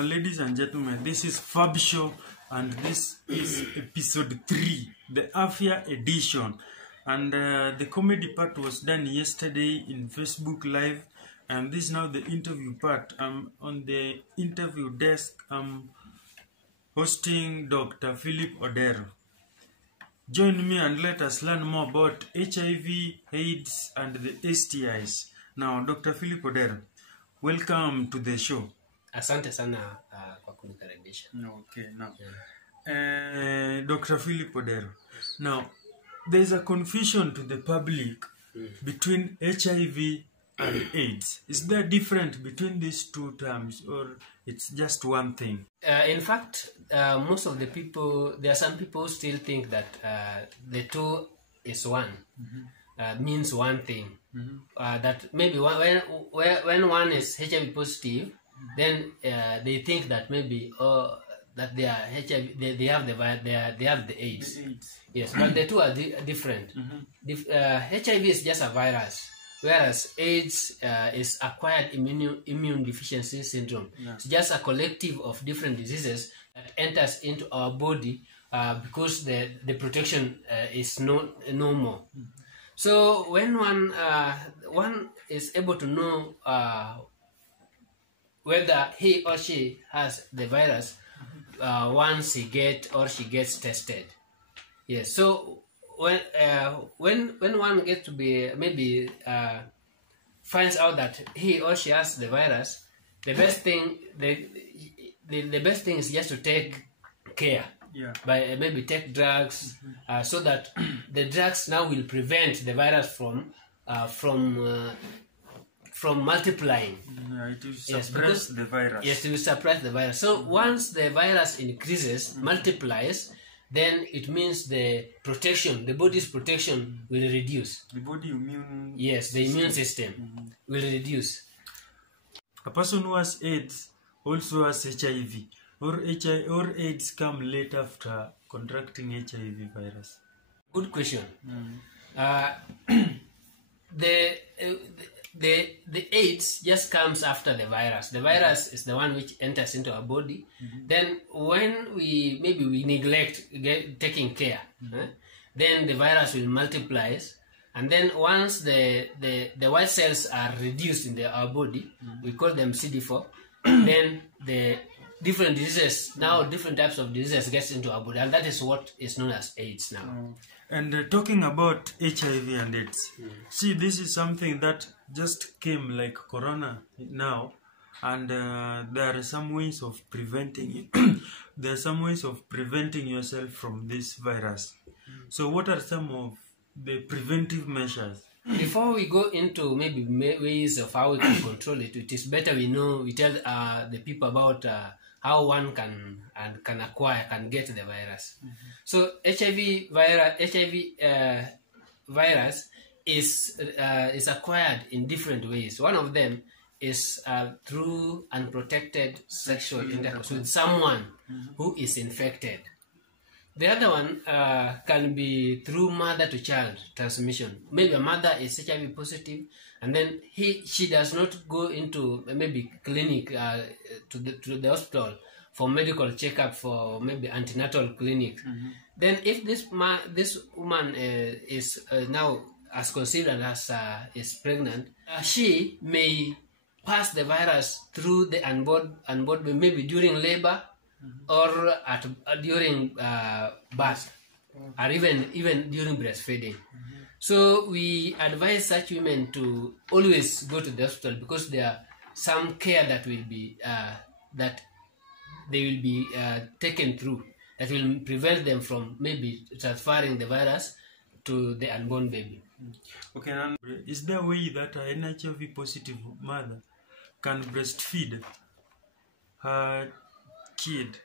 Now, ladies and gentlemen, this is FAB'S SHOW, and this is episode 3, the Afya edition. And the comedy part was done yesterday in Facebook Live, and this is now the interview part. I'm on the interview desk. I'm hosting Dr. Philip Odero. Join me and let us learn more about HIV, AIDS, and the STIs. Now, Dr. Philip Odero, welcome to the show. Asante sana kwa kunikaribisha. Okay, now, Dr. Philip Odero. Now, there's a confusion to the public between HIV and AIDS. Is there a difference between these two terms, or it's just one thing? In fact, most of the people, there are some people still think that the two is one, means one thing. That maybe when one is HIV positive, then they think that maybe that they are HIV, they have the AIDS. Yes, but the two are different. HIV is just a virus, whereas AIDS is acquired immune deficiency syndrome. Yeah. It's just a collective of different diseases that enters into our body because the protection is no more. So when one is able to know whether he or she has the virus once he gets tested. Yes. So when one gets to be maybe finds out that he or she has the virus, the best thing the best thing is just to take care. Yeah. By maybe take drugs so that the drugs now will prevent the virus from multiplying. It will suppress the virus. Yes, it will suppress the virus. So once the virus increases, multiplies, then it means the body's protection will reduce. The body immune. Yes, the immune system will reduce. A person who has AIDS also has HIV, or AIDS come late after contracting HIV virus. Good question. The AIDS just comes after the virus. The virus is the one which enters into our body. Then when we neglect taking care, then the virus will multiply, and then once the white cells are reduced in our body, we call them CD4. Then the different diseases, now different types of diseases gets into our body, and that is what is known as AIDS now. And talking about HIV and AIDS, see, this is something that just came like corona now, and there are some ways of preventing it. There are some ways of preventing yourself from this virus. So what are some of the preventive measures? Before we go into maybe ways of how we can control it, it is better we tell the people about how one can get the virus. So HIV virus is acquired in different ways. One of them is through unprotected sexual intercourse with someone who is infected. The other one can be through mother-to-child transmission. Maybe a mother is HIV positive, and then she does not go into maybe clinic to the hospital for medical checkup, for maybe antenatal clinic. Then if this woman is now as conceived and is pregnant, she may pass the virus through the unborn baby, maybe during labor, or during birth, or even during breastfeeding. So we advise such women to always go to the hospital, because there are some care that will be taken through that will prevent them from maybe transferring the virus to the unborn baby. Okay, now, is there a way that an HIV positive mother can breastfeed her kid,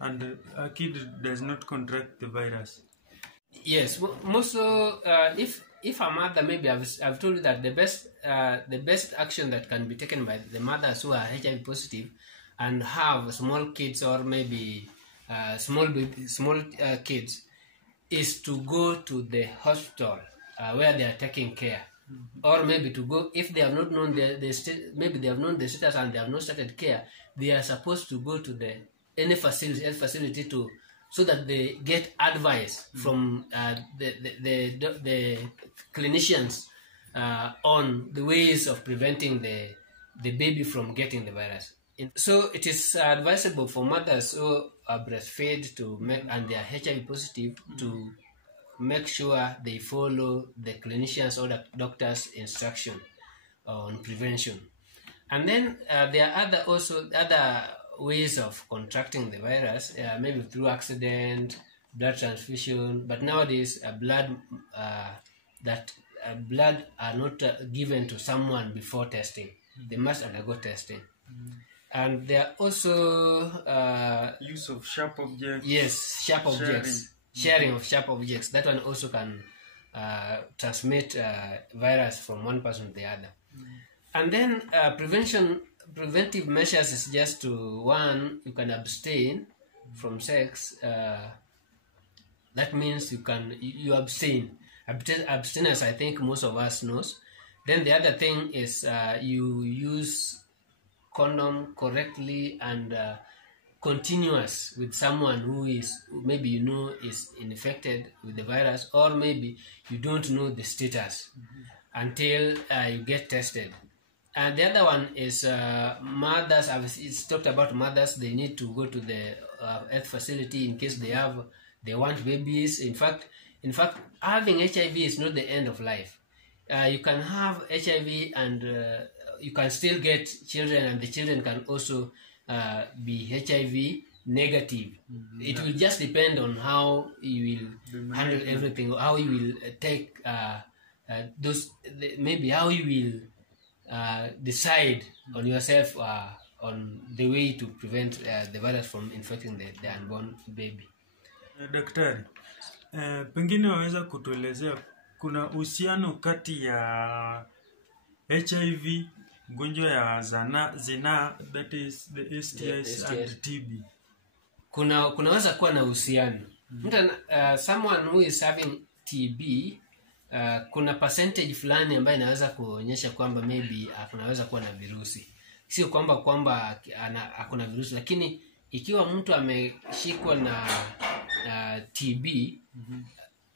and a kid does not contract the virus? Yes, most if a mother, maybe I've told you that the best action that can be taken by the mothers who are HIV positive and have small kids, or maybe small kids, is to go to the hospital where they are taking care. or maybe to go, if they have not known maybe they have known the status and they have not started care, they are supposed to go to any health facility so that they get advice from the clinicians on the ways of preventing the baby from getting the virus. So it is advisable for mothers who are breastfed and they are HIV positive to make sure they follow the clinicians or the doctor's instruction on prevention. And then there are other ways of contracting the virus, maybe through accident, blood transfusion. But nowadays, blood are not given to someone before testing. They must undergo testing. And there are also use of sharp objects. Yes, sharp objects. Sharing of sharp objects. That one also can transmit virus from one person to the other. And then preventive measures is just one, you can abstain from sex. That means you abstain. Abstinence, I think most of us knows. Then the other thing is you use condom correctly and continuous with someone who is maybe is infected with the virus, or maybe you don't know the status until you get tested. And the other one is mothers. It's talked about mothers. They need to go to the health facility in case they want babies. In fact, having HIV is not the end of life. You can have HIV and you can still get children, and the children can also be HIV negative. It will just depend on how you will handle everything, how you will take maybe how you will decide on yourself on the way to prevent the virus from infecting the unborn baby. Daktari, pengine waweza kutuelezea kuna uhusiano kati ya HIV, ugonjwa ya zinaa, that is the STIs and TB? Kunaweza kuwa na uhusiano. Someone who is having TB, kuna percentage fulani ambayo inaweza kuonyesha kwamba maybe kunaweza kuwa na virusi. Sio kwamba hakuna virusi, lakini ikiwa mtu ameshikwa na TB,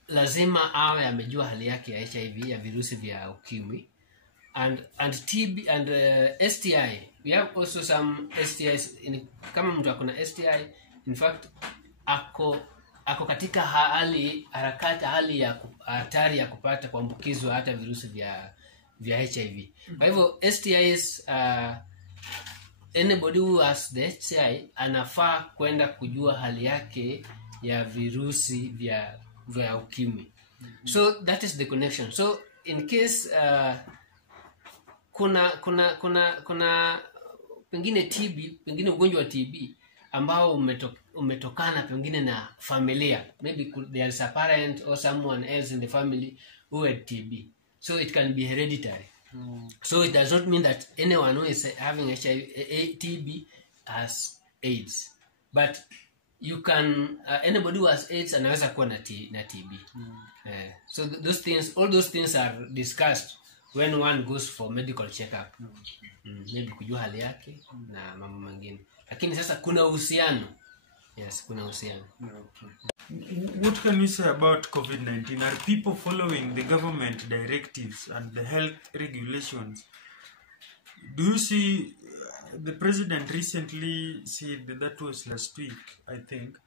lazima awe amejua hali yake ya HIV, ya virusi vya ukimwi. And TB and STI, we have also some STIs. Kama mtu akona STI, in fact ako katika hali ya hatari ya kupata kuambukizwa hata virusi vya HIV. Kwa hivyo STIs, anybody who has the STI anafaa kwenda kujua hali yake ya virusi vya ukimwi. So that is the connection. So in case kuna pengine TB, pengine ugonjwa wa TB ambao umetokana pengine na familia, maybe there is a parent or someone else in the family who had TB, so it can be hereditary. So it does not mean that anyone who is having TB has AIDS, but you can anybody who has AIDS anaweza kuwa na TB. So all those things are discussed when one goes for medical checkup. Maybe kujua hali yake na mambo mengine. Lakini sasa kuna uhusiano. Yes, kuna uhusiano. What can we say about COVID-19? Are people following the government directives and the health regulations? Do you see the president recently said that was last week, I think,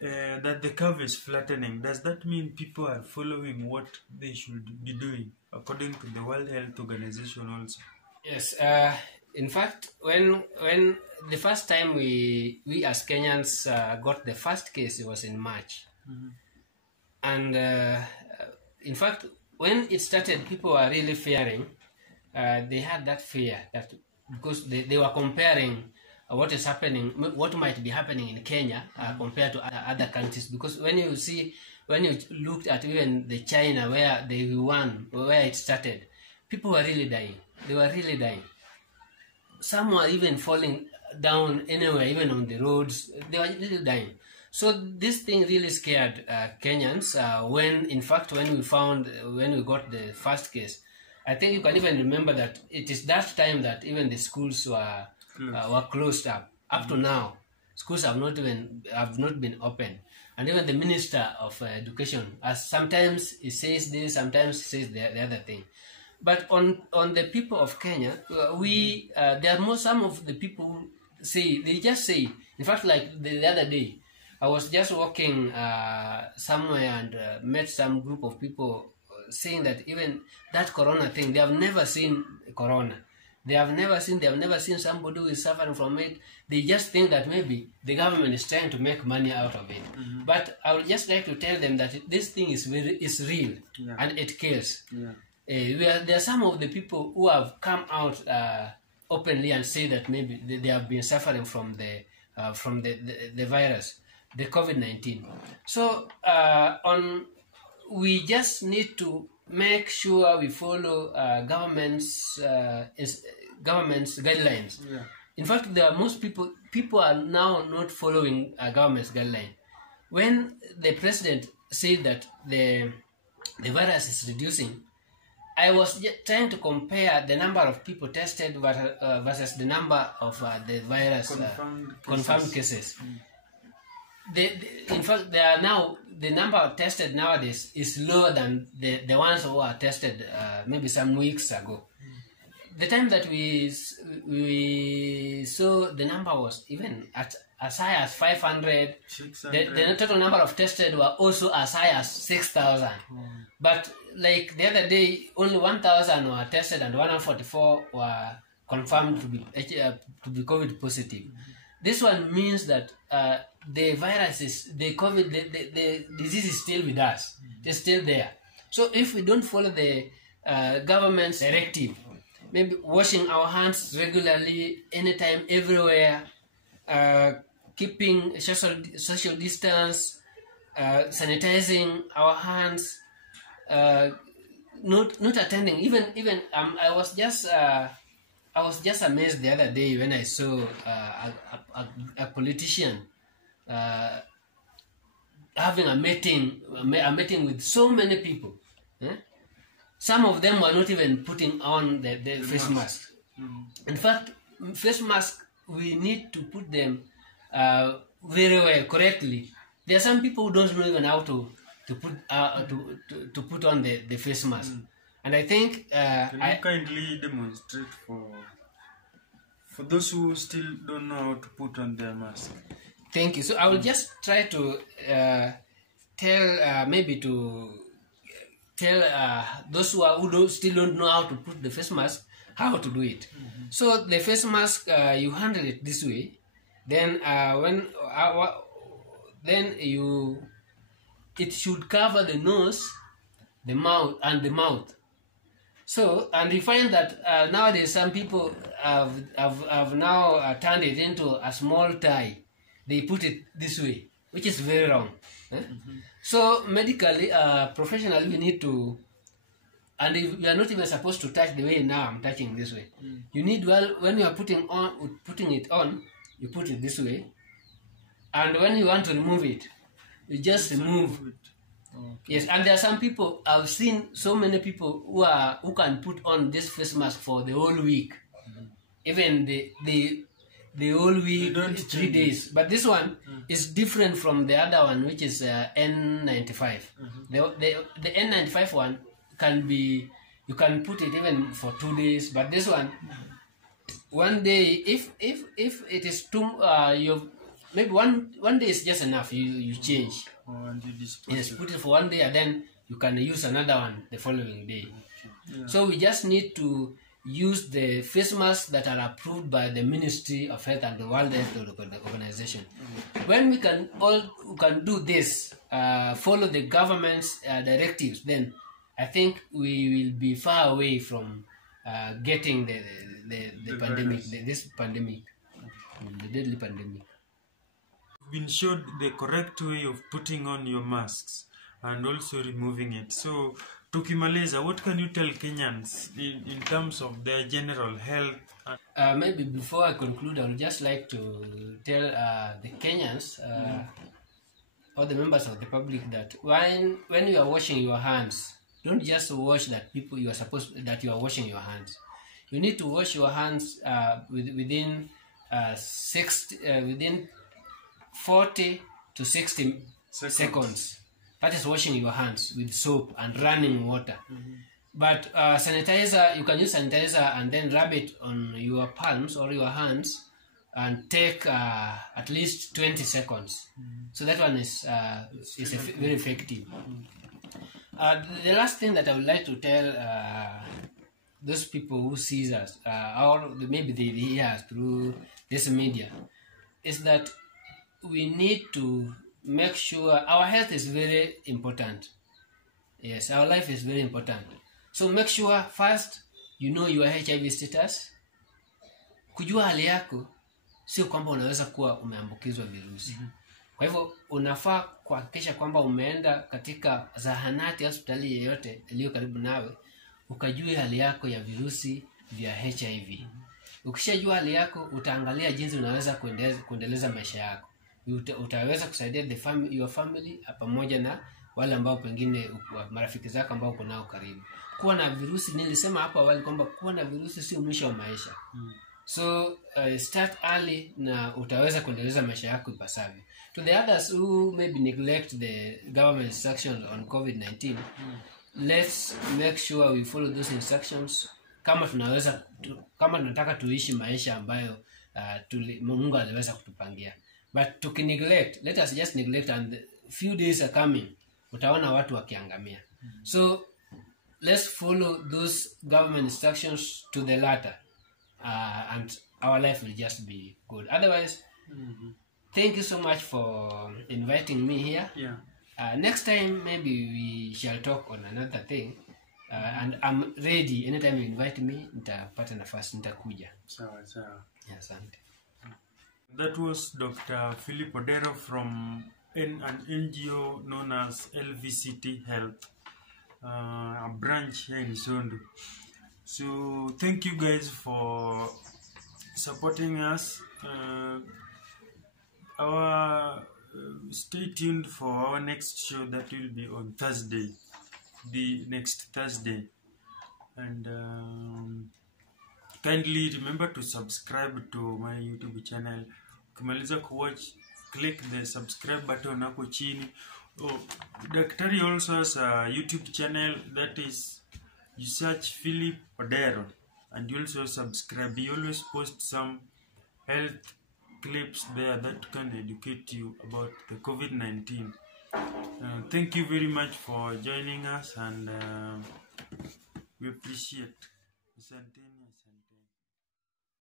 that the curve is flattening? Does that mean people are following what they should be doing according to the World Health Organization also? Yes, in fact, when the first time we as Kenyans got the first case, it was in March. And in fact, when it started, people were really fearing. They had that fear that because they were comparing what is happening, what might be happening in Kenya compared to other countries. Because when you looked at even the China where it started, people were really dying. They were really dying. Some were even falling down anywhere, even on the roads. They were really dying. So this thing really scared Kenyans. When we got the first case, I think you can even remember that it is that time that even the schools were closed up. Up to now, schools have not been open, and even the Minister of Education, as sometimes he says this, sometimes he says the other thing. But on the people of Kenya, there are some of the people who they just say. In fact, like the other day, I was just walking somewhere and met some group of people saying that even that corona thing, they have never seen corona. They have never seen somebody who is suffering from it. They just think that maybe the government is trying to make money out of it. But I would just like to tell them that this thing is real, and it kills. There are some of the people who have come out openly and say that maybe they have been suffering from the virus, the COVID-19. So we just need to make sure we follow government's guidelines. In fact, there are most people are now not following government's guideline. When the president said that the virus is reducing, I was trying to compare the number of people tested versus the number of the virus confirmed cases. In fact, there are now the number tested nowadays is lower than the ones who were tested maybe some weeks ago. The time that we saw the number was even as high as 500. The total number of tested were also as high as 6,000. But like the other day, only 1,000 were tested and 144 were confirmed to be COVID positive. This one means that the virus the disease is still with us. It's still there. So if we don't follow the government's directive, maybe washing our hands regularly, anytime, everywhere, keeping social distance, sanitizing our hands, not attending. Even I was just amazed the other day when I saw a politician having a meeting with so many people. Some of them were not even putting on the face mask. In fact, face mask, we need to put them very well, correctly. There are some people who don't know even how to put on the face mask. And I think can you kindly demonstrate for those who still don't know how to put on their mask? Thank you. So I will just try to tell those who still don't know how to put the face mask how to do it. So the face mask, you handle it this way. Then it should cover the nose, the mouth, and the mouth. So, and we find that nowadays some people have now turned it into a small tie. They put it this way, which is very wrong. So medically, professionally, we need to, and we are not even supposed to touch the way now I'm touching this way. You need, when you are putting it on, you put it this way, and when you want to remove it, you just remove it. Yes, and there are some people, I've seen so many people who can put on this face mask for the whole week, even the whole week, 3 days. But this one is different from the other one, which is N95. The N95 one you can put it even for 2 days. But this one day, if it is too, maybe one day is just enough. You change. And you yes, put it for 1 day, and then you can use another one the following day. So we just need to use the face masks that are approved by the Ministry of Health and the World Health Organization. When we can do this, follow the government's directives, then I think we will be far away from getting the pandemic, this pandemic, the deadly pandemic. Been showed the correct way of putting on your masks and also removing it. So, tukimaliza, what can you tell Kenyans in terms of their general health? Maybe before I conclude, I would just like to tell the Kenyans or the members of the public that when you are washing your hands, don't just wash that you are washing your hands. You need to wash your hands within 40 to 60 seconds. That is washing your hands with soap and running water. But sanitizer, you can use sanitizer and then rub it on your palms or your hands and take at least 20 seconds. So that one is very effective. The last thing that I would like to tell those people who sees us, or maybe they hear us through this media, is that we need to make sure our health is very important. Yes, our life is very important. So make sure first you know your HIV status. Kujua hali yako sio kwamba unaweza kuwa umeambukizwa virusi. Kwa hivyo unafaa kuhakikisha kwamba umeenda katika zahanati hospitali yoyote iliyo karibu nawe ukajue hali yako ya virusi vya HIV. Ukishajua hali yako utaangalia jinsi unaweza kuendeleza maisha yako. Utaweza kusaidia your family pamoja na wale ambao pengine marafiki zako ambao uko nao karibu. Kuwa na virusi, nilisema hapo awali kwamba kuwa na virusi sio mwisho wa maisha. So start early na utaweza kuendeleza maisha yako ipasavyo. To the others who maybe neglect the government instructions on COVID-19, let's make sure we follow those instructions kama tunataka tuishi maisha ambayo Mungu aliweza kutupangia. But tukineglect, let us just neglect, and few days are coming, utaona watu wakiangamia. So let's follow those government instructions to the letter, and our life will just be good. Otherwise, thank you so much for inviting me here. Next time maybe we shall talk on another thing, and I'm ready anytime you invite me. Nitapata nafasi, nitakuja. Sawa. Yeah, asante. That was Dr. Philip Odero from an NGO known as LVCT Health, a branch here in Sondu. So thank you guys for supporting us. Stay tuned for our next show that will be on Thursday, the next Thursday. And kindly remember to subscribe to my YouTube channel. Ukimaliza kuwatch, click the subscribe button hapo chini. Daktari also has a YouTube channel, that is, you search Philip Odero and you also subscribe. He always posts some health clips there that can educate you about the COVID-19. Thank you very much for joining us, and we appreciate. Asante.